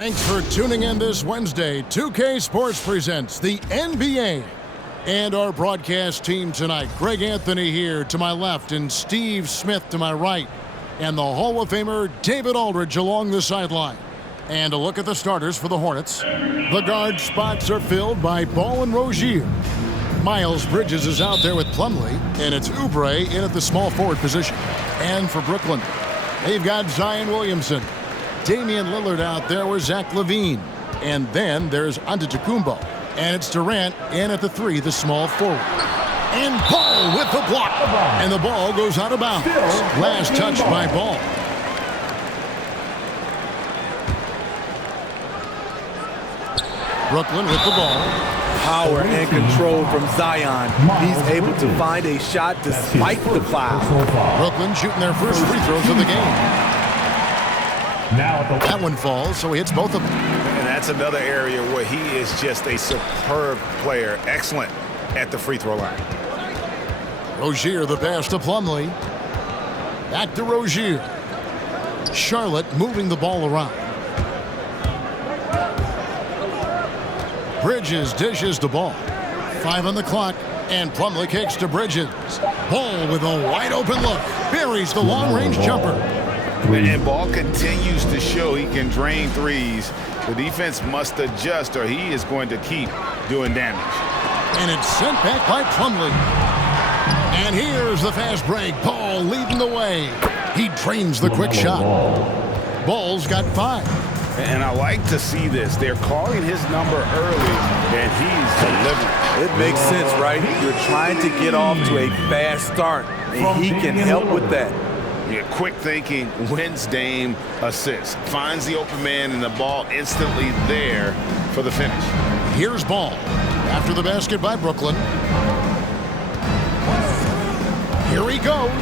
Thanks for tuning in this Wednesday. 2K Sports presents the NBA. And our broadcast team tonight, Greg Anthony here to my left and Steve Smith to my right. And the Hall of Famer David Aldridge along the sideline. And a look at the starters for the Hornets. The guard spots are filled by Ball and Rozier. Miles Bridges is out there with Plumlee, and it's Oubre in at the small forward position. And for Brooklyn, they've got Zion Williamson. Damian Lillard out there with Zach LaVine. And then there's Antetokounmpo. And it's Durant in at the 3, the small forward. And Ball with the block. And the ball goes out of bounds. Last touch by Ball. Brooklyn with the ball. Power and control from Zion. He's able to find a shot despite the foul. Brooklyn shooting their first free throws of the game. That one falls, so he hits both of them. And that's another area where he is just a superb player. Excellent at the free throw line. Rozier the pass to Plumlee. Back to Rozier. Charlotte moving the ball around. Bridges dishes the ball. 5 on the clock, and Plumlee kicks to Bridges. Ball with a wide open look. Buries the long-range jumper. And Ball continues to show he can drain threes. The defense must adjust or he is going to keep doing damage. And it's sent back by Plumlee. And here's the fast break. Ball leading the way. He drains the quick shot. Ball's got 5. And I like to see this. They're calling his number early, and he's delivering. It makes sense, right? You're trying to get off to a fast start, and he can help with that. Yeah, quick thinking wins Dame assists. Finds the open man, and the ball instantly there for the finish. Here's Ball. After the basket by Brooklyn. Here he goes.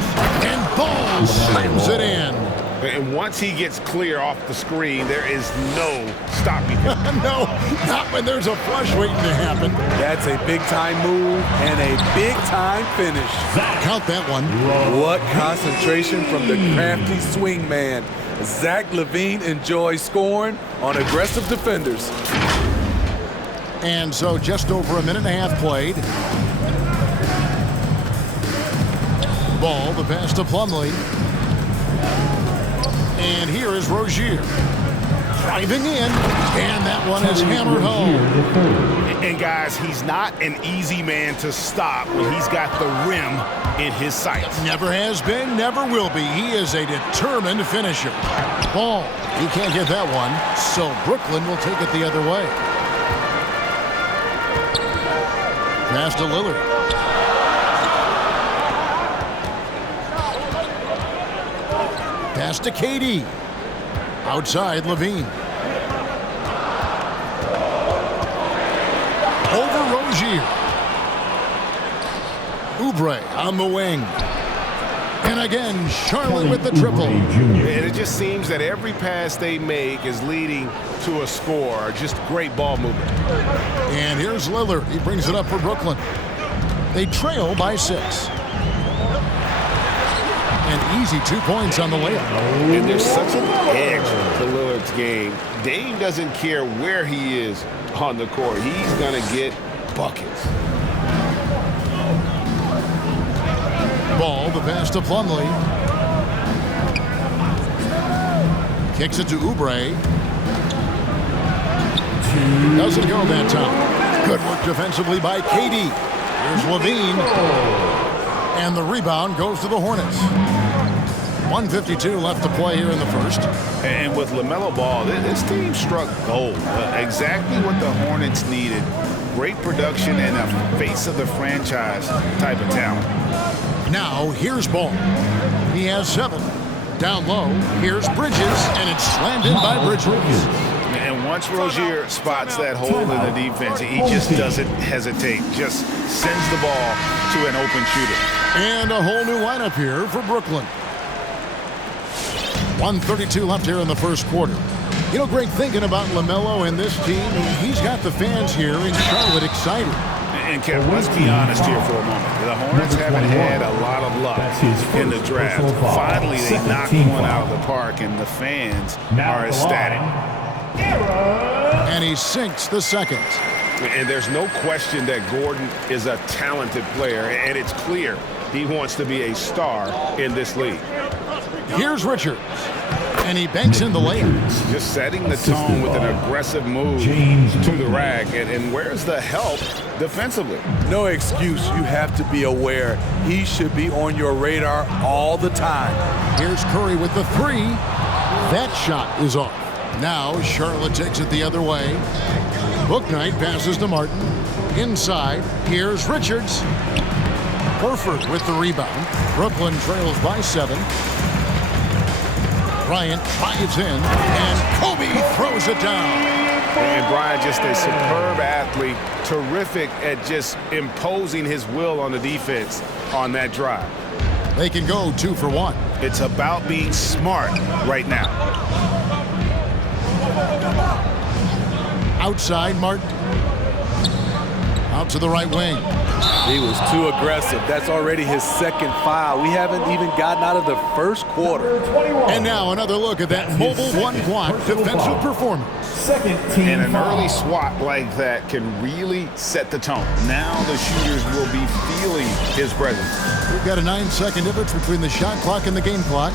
And Ball slams it in. And once he gets clear off the screen, there is no stopping him. No, not when there's a flush waiting to happen. That's a big-time move and a big-time finish. Count that one. What concentration from the crafty swing man. Zach LaVine enjoys scoring on aggressive defenders. And so just over a minute and a half played. Ball, the pass to Plumlee. And here is Rozier. Driving in, and that one is hammered home. And guys, he's not an easy man to stop when he's got the rim in his sights. Never has been, never will be. He is a determined finisher. Ball, he can't get that one, so Brooklyn will take it the other way. Pass to Lillard. Pass to KD. Outside, LaVine. Over Rozier. Oubre on the wing. And again, Charlotte with the triple. And it just seems that every pass they make is leading to a score. Just great ball movement. And here's Lillard. He brings it up for Brooklyn. They trail by 6. An easy 2 points on the layup. And there's such an edge to Lillard's game. Dame doesn't care where he is on the court. He's going to get buckets. Ball, the pass to Plumlee. Kicks it to Oubre. Doesn't go that time. Good work defensively by KD. Here's LaVine. And the rebound goes to the Hornets. 1:52 left to play here in the first. And with LaMelo Ball, this team struck gold. Exactly what the Hornets needed. Great production and a face of the franchise type of talent. Now, here's Ball. He has 7. Down low, here's Bridges, and it's slammed in by Bridges. And once Rozier spots that hole in the defense, he just doesn't hesitate. Just sends the ball to an open shooter. And a whole new lineup here for Brooklyn. 1:32 left here in the first quarter. You know, Greg, thinking about LaMelo and this team, he's got the fans here in Charlotte excited. And Kevin, let's be honest here for a moment. The Hornets haven't had a lot of luck in the draft. Finally, they knocked one out of the park, and the fans are ecstatic. And he sinks the second. And there's no question that Gordon is a talented player, and it's clear he wants to be a star in this league. Here's Richards, and he banks in the layup. Just setting the tone with an aggressive move to the rack. And where's the help defensively? No excuse. You have to be aware. He should be on your radar all the time. Here's Curry with the three. That shot is off. Now Charlotte takes it the other way. Bouknight passes to Martin. Inside, here's Richards. Horford with the rebound. Brooklyn trails by 7. Bryant drives in, and Kobe throws it down. And Bryant, just a superb athlete, terrific at just imposing his will on the defense on that drive. They can go 2 for 1. It's about being smart right now. Outside, Martin. Out to the right wing. He was too aggressive. That's already his second foul. We haven't even gotten out of the first quarter. And now another look at that mobile one-block defensive performance. Second team And an foul. early swat like that can really set the tone. Now the shooters will be feeling his presence. We've got a 9-second difference between the shot clock and the game clock.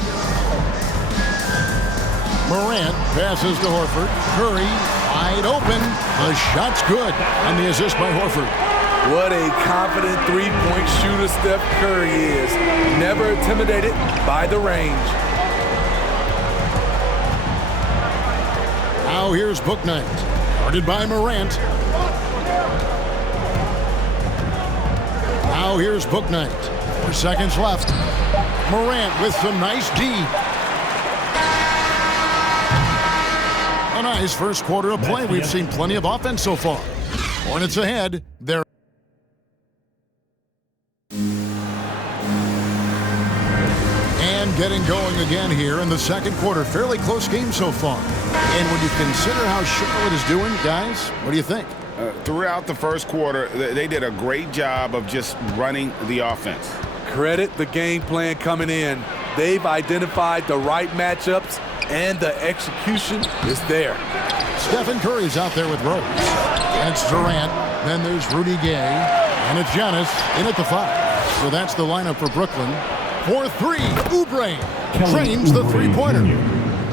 Morant passes to Horford. Curry wide open. The shot's good. And the assist by Horford. What a confident three-point shooter Steph Curry is. Never intimidated by the range. Now here's Bouknight. Guarded by Morant. Now here's Bouknight. 4 seconds left. Morant with some nice D. A nice first quarter of play. We've seen plenty of offense so far. Hornets ahead. They're and getting going again here in the second quarter. Fairly close game so far. And when you consider how Charlotte is doing, guys, what do you think? Throughout the first quarter, they did a great job of just running the offense. Credit the game plan coming in. They've identified the right matchups, and the execution is there. Stephen Curry's out there with Rose. And it's Durant. Then there's Rudy Gay. And it's Giannis in at the 5. So that's the lineup for Brooklyn. For 3, Oubre trains the three-pointer.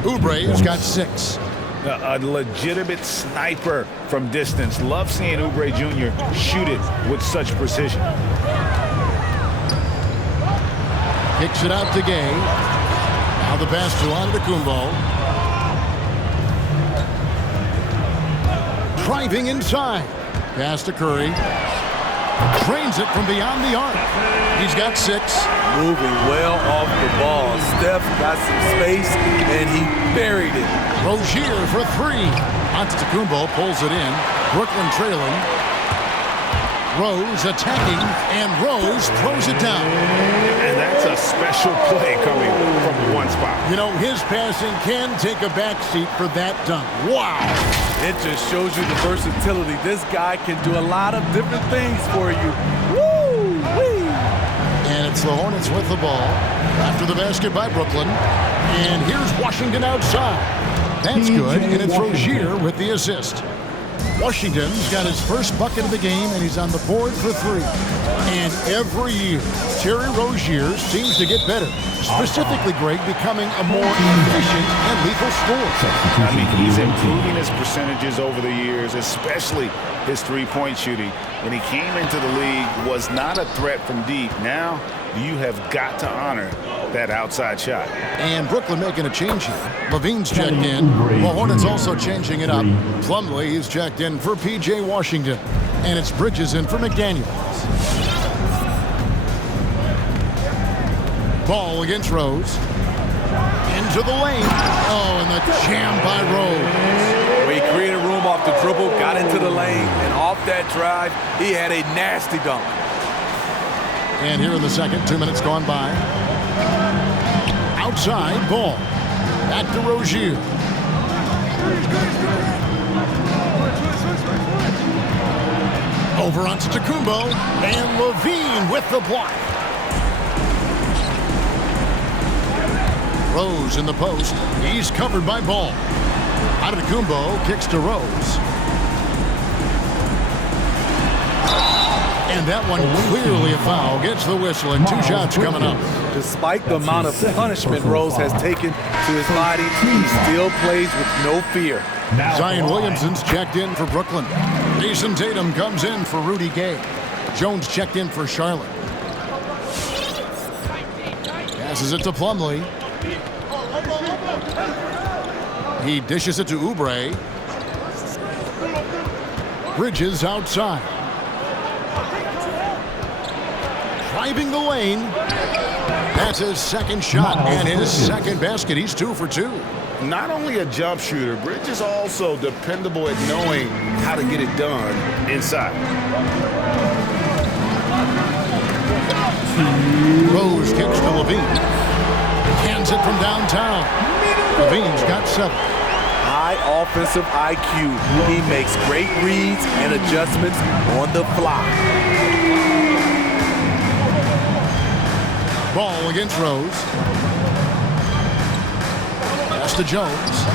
Oubre's got 6. A legitimate sniper from distance. Love seeing Oubre Jr. shoot it with such precision. Kicks it out to Gay. Now the pass to Antetokounmpo. Driving inside. Pass to Curry. Trains it from beyond the arc. He's got 6. Moving well off the ball. Steph got some space, and he buried it. Rozier for 3. Antetokounmpo pulls it in. Brooklyn trailing. Rose attacking, and Rose throws it down. And that's a special play coming from one spot. You know, his passing can take a backseat for that dunk. Wow. It just shows you the versatility. This guy can do a lot of different things for you. Woo-wee! And it's the Hornets with the ball. After the basket by Brooklyn. And here's Washington outside. That's good, and it's Rozier with the assist. Washington's got his first bucket of the game, and he's on the board for 3. And every year, Terry Rozier seems to get better. Specifically, Greg, becoming a more efficient and lethal scorer. I mean, he's improving his percentages over the years, especially his three-point shooting. When he came into the league, was not a threat from deep. Now, you have got to honor that outside shot. And Brooklyn making a change here. Levine's checked in. The Hornets also changing it up. Plumlee is checked in for P.J. Washington. And it's Bridges in for McDaniels. Ball against Rose. Into the lane. Oh, and the jam by Rose. Well, he created room off the dribble, got into the lane, and off that drive, he had a nasty dunk. And here in the second, 2 minutes gone by. Outside, ball. Back to Rozier. Over onto Antetokounmpo, and Levine with the block. Rose in the post. He's covered by Ball. Antetokounmpo kicks to Rose. And that one clearly a foul. Gets the whistle and 2 shots coming up. Despite the amount of punishment Rose has taken to his body, he still plays with no fear. Zion Williamson's checked in for Brooklyn. Jason Tatum comes in for Rudy Gay. Jones checked in for Charlotte. Passes it to Plumlee. He dishes it to Oubre. Bridges outside. Driving the lane. That's his second shot and his second basket. He's 2 for 2. Not only a jump shooter, Bridges also dependable at knowing how to get it done inside. Rose kicks to Levine. Hands it from downtown. Levine's got 7. High offensive IQ. He makes great reads and adjustments on the fly. Ball against Rose. Pass to Jones.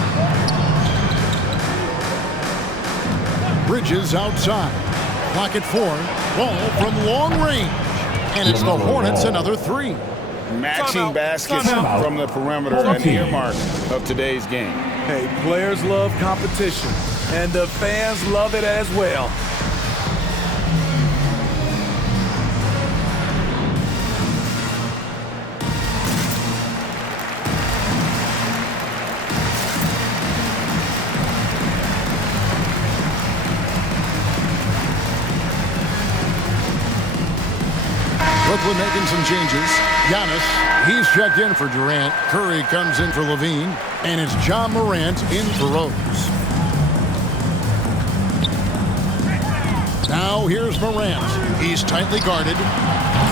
Bridges outside. Clock at 4. Ball from long range. And it's the Hornets another 3. Matching baskets from the perimeter, an earmark of today's game. Hey, players love competition, and the fans love it as well. Brooklyn making some changes. Giannis, he's checked in for Durant. Curry comes in for Levine. And it's John Morant in for Rose. Now here's Morant. He's tightly guarded.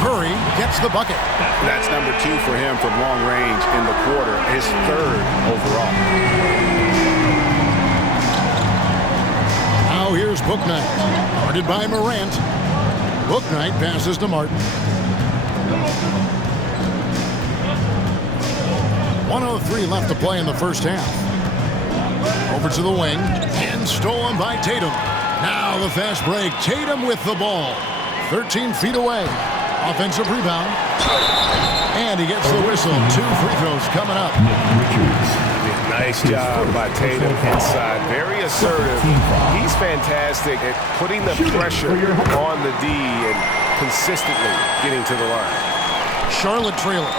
Curry gets the bucket. That's number 2 for him from long range in the quarter. His 3rd overall. Now here's Bouknight. Guarded by Morant. Bouknight passes to Martin. 1:03 left to play in the first half. Over to the wing. And stolen by Tatum. Now the fast break. Tatum with the ball. 13 feet away. Offensive rebound. And he gets the whistle. 2 free throws coming up. Nice job by Tatum inside. Very assertive. He's fantastic at putting the pressure on the D and consistently getting to the line. Charlotte trailing.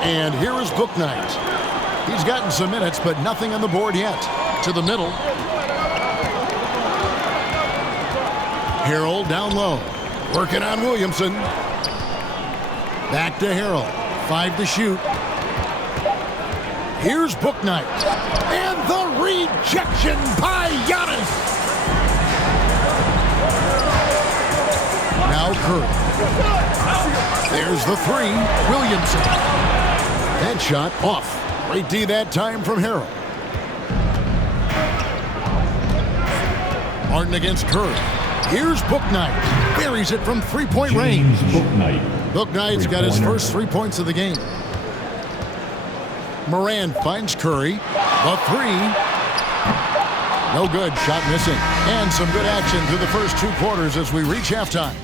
And here is Bouknight. He's gotten some minutes, but nothing on the board yet. To the middle. Harrell down low. Working on Williamson. Back to Harrell. 5 to shoot. Here's Bouknight. And the rejection by Giannis. Now Curry. There's the 3. Williamson. That shot off. Great D that time from Harrell. Martin against Curry. Here's Bouknight. Buries it from 3-point range. Bouknight's got his first 3 points of the game. Morant finds Curry. The 3. No good. Shot missing. And some good action through the first 2 quarters as we reach halftime.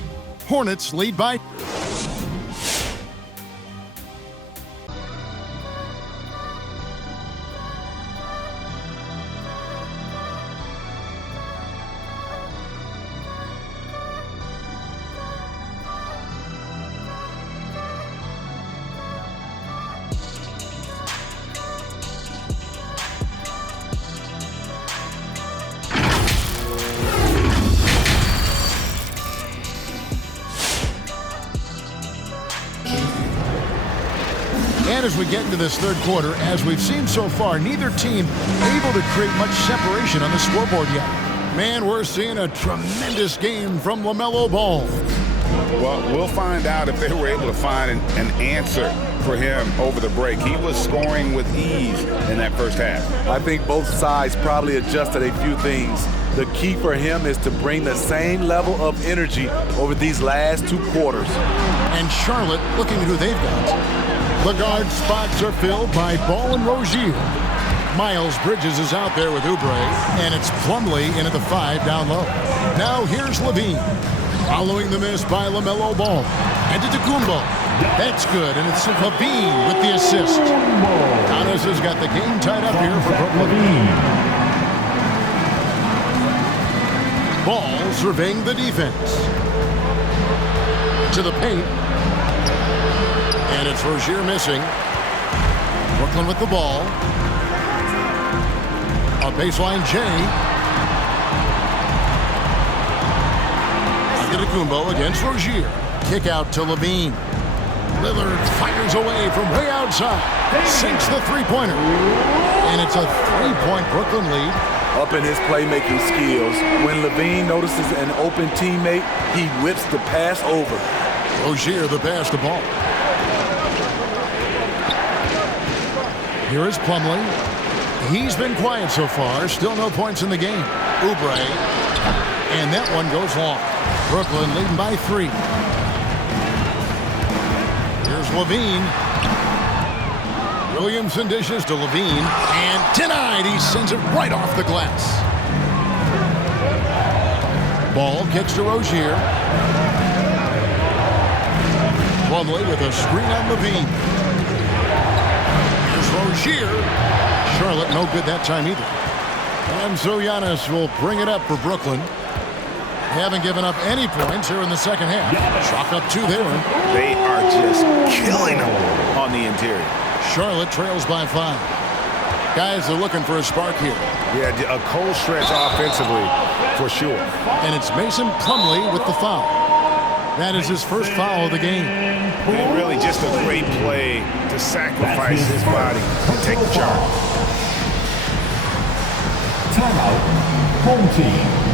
Hornets lead by... And as we get into this third quarter, as we've seen so far, neither team able to create much separation on the scoreboard yet. Man, we're seeing a tremendous game from LaMelo Ball. Well, we'll find out if they were able to find an answer for him over the break. He was scoring with ease in that first half. I think both sides probably adjusted a few things. The key for him is to bring the same level of energy over these last 2 quarters. And Charlotte looking at who they've got. The guard spots are filled by Ball and Rozier. Miles Bridges is out there with Oubre, and it's Plumlee in at the 5 down low. Now here's LaVine. Following the miss by LaMelo Ball. And to Antetokounmpo. That's good, and it's LaVine with the assist. Giannis has got the game tied up here for Brooklyn. Ball surveying the defense. To the paint. And it's Rozier missing. Brooklyn with the ball. A baseline J. Antetokounmpo against Rozier. Kick out to LaVine. Lillard fires away from way outside. Sinks the three-pointer. And it's a three-point Brooklyn lead. Up in his playmaking skills, when LaVine notices an open teammate, he whips the pass over. Rozier the pass to Ball. Here is Plumlee. He's been quiet so far. Still no points in the game. Oubre. And that one goes long. Brooklyn leading by 3. Here's LaVine. Williamson dishes to LaVine. And denied. He sends it right off the glass. Ball kicks to Rozier. Plumlee with a screen on LaVine. Here's Rozier. Charlotte no good that time either. And so Giannis will bring it up for Brooklyn. They haven't given up any points here in the second half. Chalk up 2 there. They are just killing them on the interior. Charlotte trails by 5. Guys are looking for a spark here. Yeah, a cold stretch offensively for sure. And it's Mason Plumlee with the foul. That is his first foul of the game. And really just a great play to sacrifice his body and take the charge. Timeout, home team.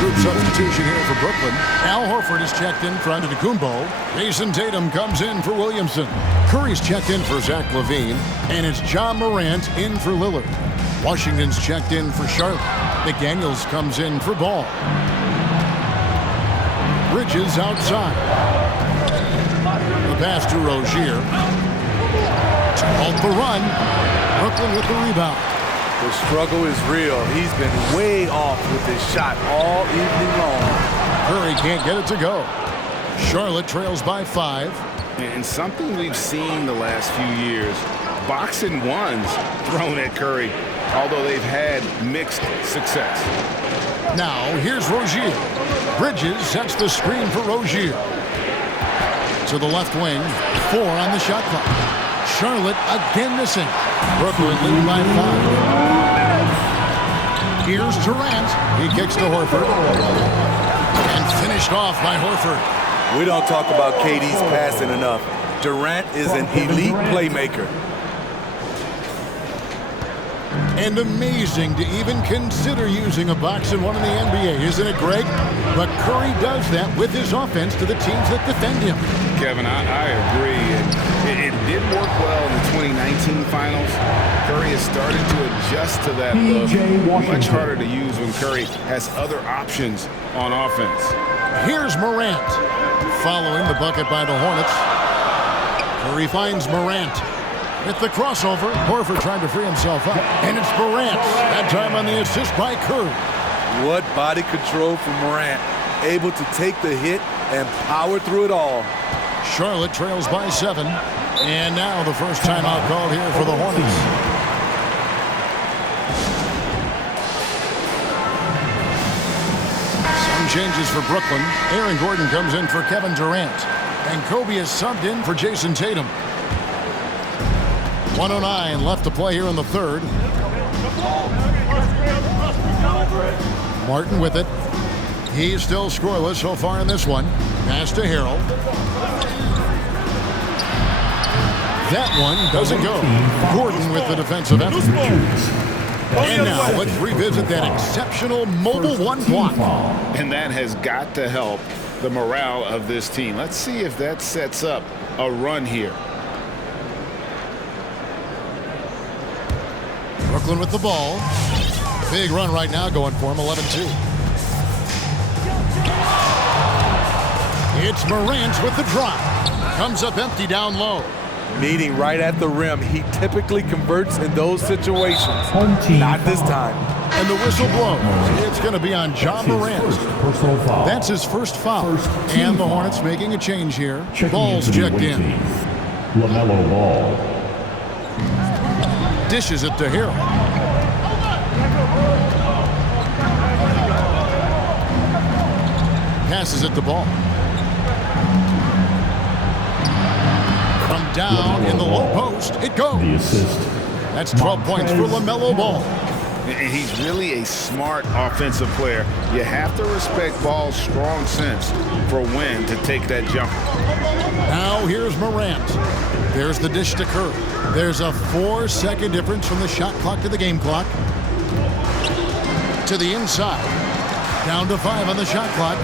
Group substitution here for Brooklyn. Al Horford is checked in for Antetokounmpo. Jason Tatum comes in for Williamson. Curry's checked in for Zach LaVine. And it's John Morant in for Lillard. Washington's checked in for Charlotte. McDaniels comes in for Ball. Bridges outside. The pass to Rozier. Off the run. Brooklyn with the rebound. The struggle is real. He's been way off with his shot all evening long. Curry can't get it to go. Charlotte trails by 5. And something we've seen the last few years, box and ones thrown at Curry, although they've had mixed success. Now, here's Rozier. Bridges sets the screen for Rozier. To the left wing, 4 on the shot clock. Charlotte again missing. Brooklyn leading by 5. Here's Durant. He kicks to Horford. And finished off by Horford. We don't talk about KD's passing enough. Durant is an elite playmaker. And amazing to even consider using a box and one in the NBA, isn't it, Greg? But Curry does that with his offense to the teams that defend him. Kevin, I agree. And it did work well in the 2019 finals. Curry has started to adjust to that look. Much harder to use when Curry has other options on offense. Here's Morant. Following the bucket by the Hornets. Curry finds Morant. With the crossover, Horford trying to free himself up. And it's Morant. That time on the assist by Curry. What body control from Morant. Able to take the hit and power through it all. Charlotte trails by 7. And now the first timeout called here for the Hornets. Some changes for Brooklyn. Aaron Gordon comes in for Kevin Durant. And Kobe is subbed in for Jason Tatum. 1:09 left to play here in the third. Martin with it. He's still scoreless so far in this one. Pass to Harrell. That one doesn't go. Gordon with the defensive effort. And now let's revisit that exceptional mobile one block. And that has got to help the morale of this team. Let's see if that sets up a run here. Brooklyn with the ball. Big run right now going for him, 11-2. It's Morant with the drop. Comes up empty down low. Meeting right at the rim. He typically converts in those situations. Not this time. And the whistle blows. It's going to be on Ja Morant. That's his first foul. And the Hornets making a change here. Ball's checked in. LaMelo Ball. Dishes it to Harrell. Passes it to Ball. From down in the low post, it goes. The assist. That's 12 points for LaMelo Ball. And he's really a smart offensive player. You have to respect Ball's strong sense for when to take that jumper. Now here's Morant. There's the dish to Curry. There's a 4-second difference from the shot clock to the game clock. To the inside. Down to 5 on the shot clock.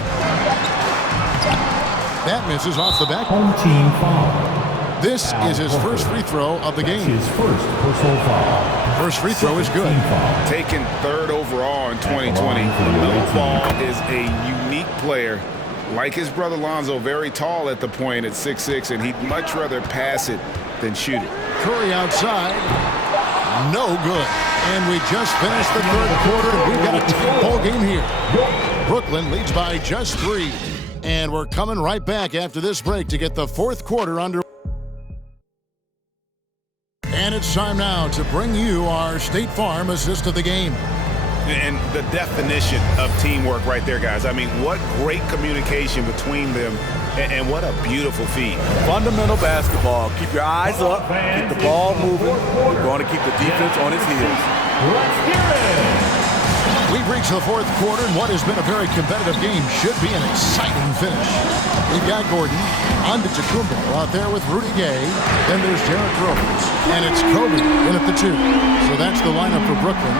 That misses off the back. Home team foul. This is his first free throw of the game. His first personal foul. First free throw is good. Taken 3rd overall in 2020, LaMelo Ball is a unique player. Like his brother Lonzo, very tall at the point at 6'6", and he'd much rather pass it than shoot it. Curry outside. No good. And we just finished the 3rd quarter, and we've got a tight ball game here. Brooklyn leads by just 3. And we're coming right back after this break to get the 4th quarter under. And it's time now to bring you our State Farm assist of the game. And the definition of teamwork right there, guys. I mean, what great communication between them, and what a beautiful feed. Fundamental basketball. Keep your eyes up, keep the ball moving. We're going to keep the defense on its heels. Let's hear it. We've reached the 4th quarter, and what has been a very competitive game should be an exciting finish. We've got Gordon, Antetokounmpo out there with Rudy Gay. Then there's Derrick Rose, and it's Kobe in at the 2. So that's the lineup for Brooklyn.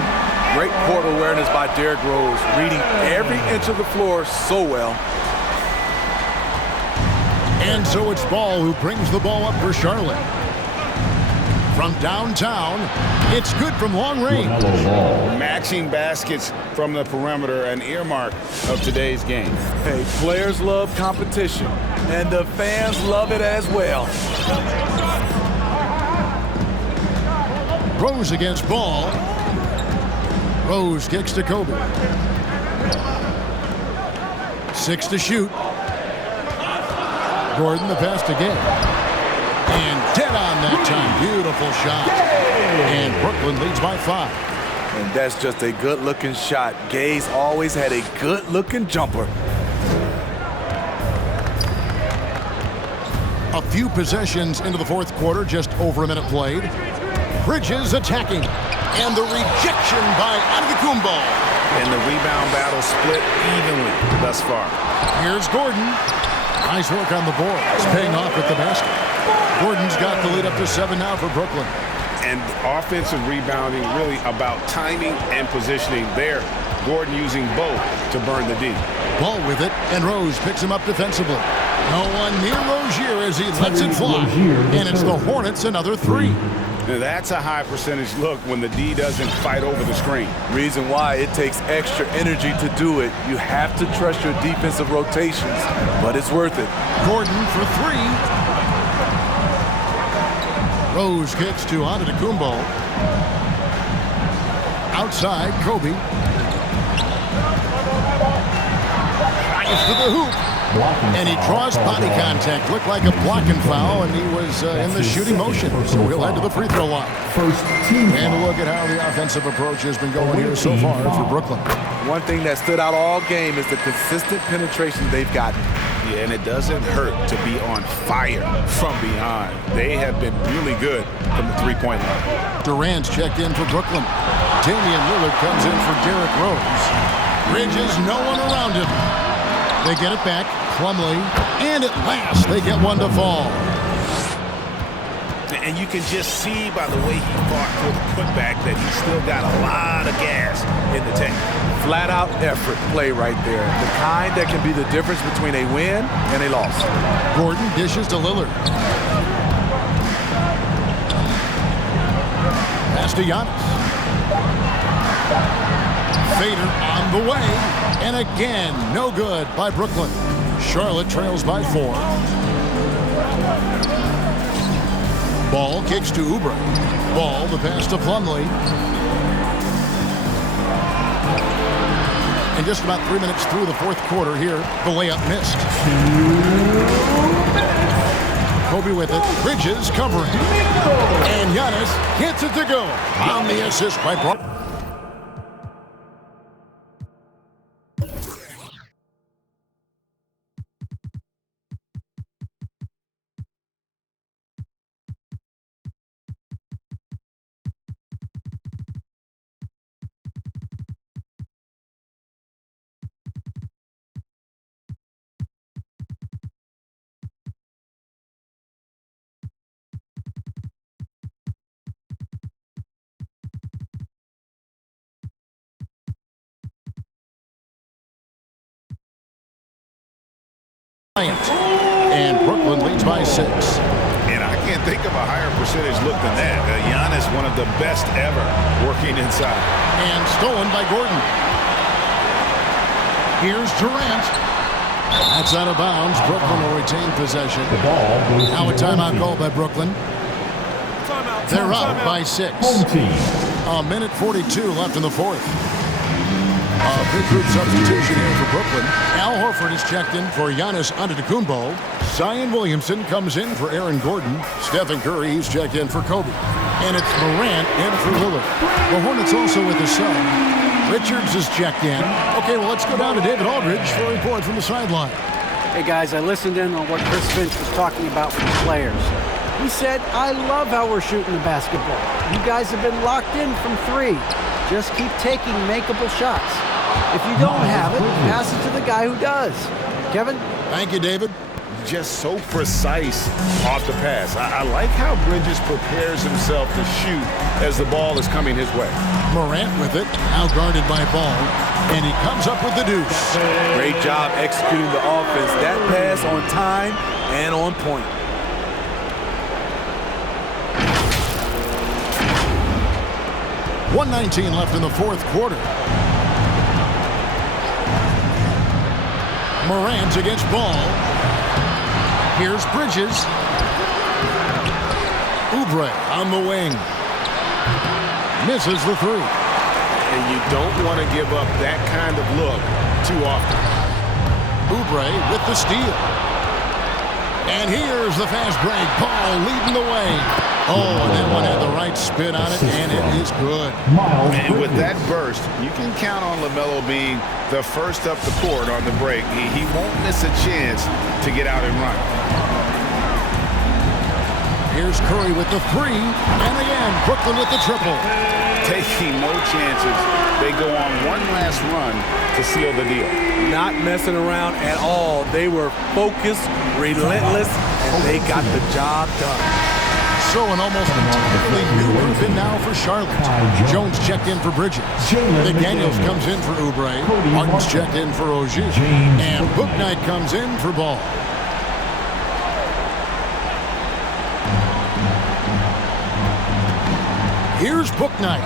Great court awareness by Derrick Rose, reading every inch of the floor so well. And so it's Ball who brings the ball up for Charlotte. From downtown, it's good from long range. Matching baskets from the perimeter, an earmark of today's game. Hey, players love competition, and the fans love it as well. Rose against Ball. Rose kicks to Kobe. 6 to shoot. Gordon the pass to Gay. And dead on that time. Beautiful shot. And Brooklyn leads by 5. And that's just a good-looking shot. Gay's always had a good-looking jumper. A few possessions into the 4th quarter, just over a minute played. Bridges attacking. And the rejection by Antetokounmpo. And the rebound battle split evenly thus far. Here's Gordon. Nice work on the board. It's paying off with the basket. Gordon's got the lead up to 7 now for Brooklyn. And offensive rebounding really about timing and positioning there. Gordon using both to burn the D. Ball with it, and Rose picks him up defensively. No one near Rozier as he lets it fly. And it's the Hornets another 3. Now that's a high percentage look when the D doesn't fight over the screen. Reason why it takes extra energy to do it. You have to trust your defensive rotations, but it's worth it. Gordon for 3. Rose kicks to Antetokounmpo. Outside, Kobe. Drives to the hoop. And he draws body contact. Looked like a blocking foul, and he was in the shooting motion. So he'll head to the free throw line. And a look at how the offensive approach has been going here so far for Brooklyn. One thing that stood out all game is the consistent penetration they've gotten. Yeah, and it doesn't hurt to be on fire from behind. They have been really good from the three-point line. Durant's checked in for Brooklyn. Damian Lillard comes in for Derrick Rose. Bridges, no one around him. They get it back. Plumlee, and at last they get one to fall. And you can just see by the way he fought for the putback that he's still got a lot of gas in the tank. Flat-out effort play right there. The kind that can be the difference between a win and a loss. Gordon dishes to Lillard. Pass to Giannis. Fader on the way. And again, no good by Brooklyn. Charlotte trails by 4. Ball kicks to Oubre. Ball, the pass to Plumlee. And just about 3 minutes through the fourth quarter here, the layup missed. Kobe with it. Bridges covering. And Giannis hits it to go. On the assist by Brock. And Brooklyn leads by 6. And I can't think of a higher percentage look than that. Giannis, one of the best ever working inside. And stolen by Gordon. Here's Durant. That's out of bounds. Brooklyn will retain possession. The ball goes Now a to timeout home called by Brooklyn. They're up by 6. Home team. A minute 42 left in the fourth. A big group substitution here for Brooklyn. Al Horford is checked in for Giannis Antetokounmpo. Zion Williamson comes in for Aaron Gordon. Stephen Curry, he's checked in for Kobe. And it's Morant in for Lillard. The Hornets also with a sub. Richards is checked in. Okay, well, let's go down to David Aldridge for a report from the sideline. Hey, guys, I listened in on what Chris Finch was talking about for the players. He said, I love how we're shooting the basketball. You guys have been locked in from 3. Just keep taking makeable shots. If you don't have it, pass it to the guy who does. Kevin? Thank you, David. Just so precise off the pass. I like how Bridges prepares himself to shoot as the ball is coming his way. Morant with it, now guarded by Ball, and he comes up with the deuce. Great job executing the offense. That pass on time and on point. .119 left in the fourth quarter. Morant against Ball. Here's Bridges. Oubre on the wing. Misses the 3. And you don't want to give up that kind of look too often. Oubre with the steal. And here's the fast break. Ball leading the way. Oh, and that one had the right spin on it, and it is good. And with that burst, you can count on LaMelo being the first up the court on the break. He won't miss a chance to get out and run. Here's Curry with the 3, and again, Brooklyn with the triple. Taking no chances. They go on one last run to seal the deal. Not messing around at all. They were focused, relentless, and they got the job done. So an almost entirely new group in now for Charlotte. Jones checked in for Bridges. McDaniels comes in for Oubre. Martin's checked in for Ogier. And Bouknight comes in for Ball. Here's Bouknight.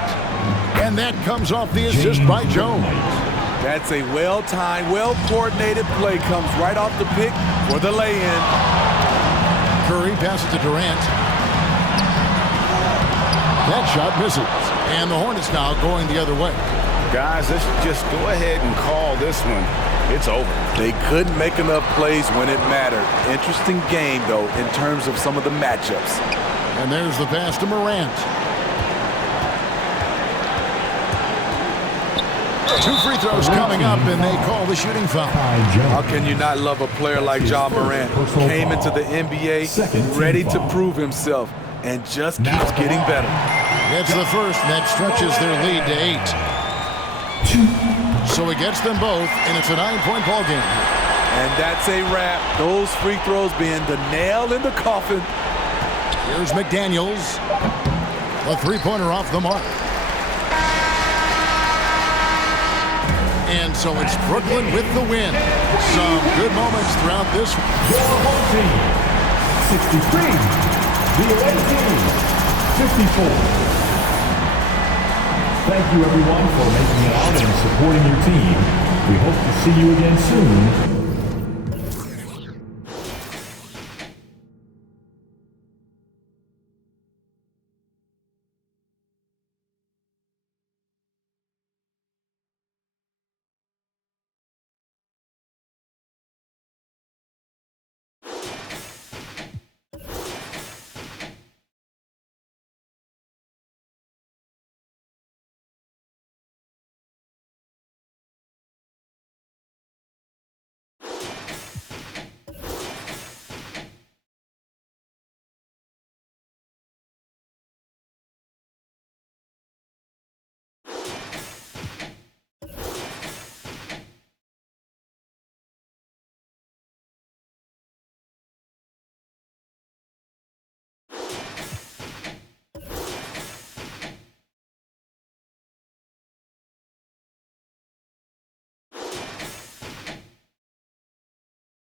And that comes off the assist by Jones. That's a well-timed, well-coordinated play. Comes right off the pick for the lay-in. Curry passes to Durant. That shot misses. And the Hornets now going the other way. Guys, let's just go ahead and call this one. It's over. They couldn't make enough plays when it mattered. Interesting game, though, in terms of some of the matchups. And there's the pass to Morant. 2 free throws coming up, and they call the shooting foul. How can you not love a player like Ja Morant? Came into the NBA ready to prove himself and just keeps getting better. Gets the first, and that stretches their lead to 8. So he gets them both, and it's a 9-point ball game. And that's a wrap. Those free throws being the nail in the coffin. Here's McDaniels. The three-pointer off the mark. And so it's Brooklyn with the win. Some good moments throughout this. Your home team, 63. The away team, 54. Thank you, everyone, for making it out and supporting your team. We hope to see you again soon.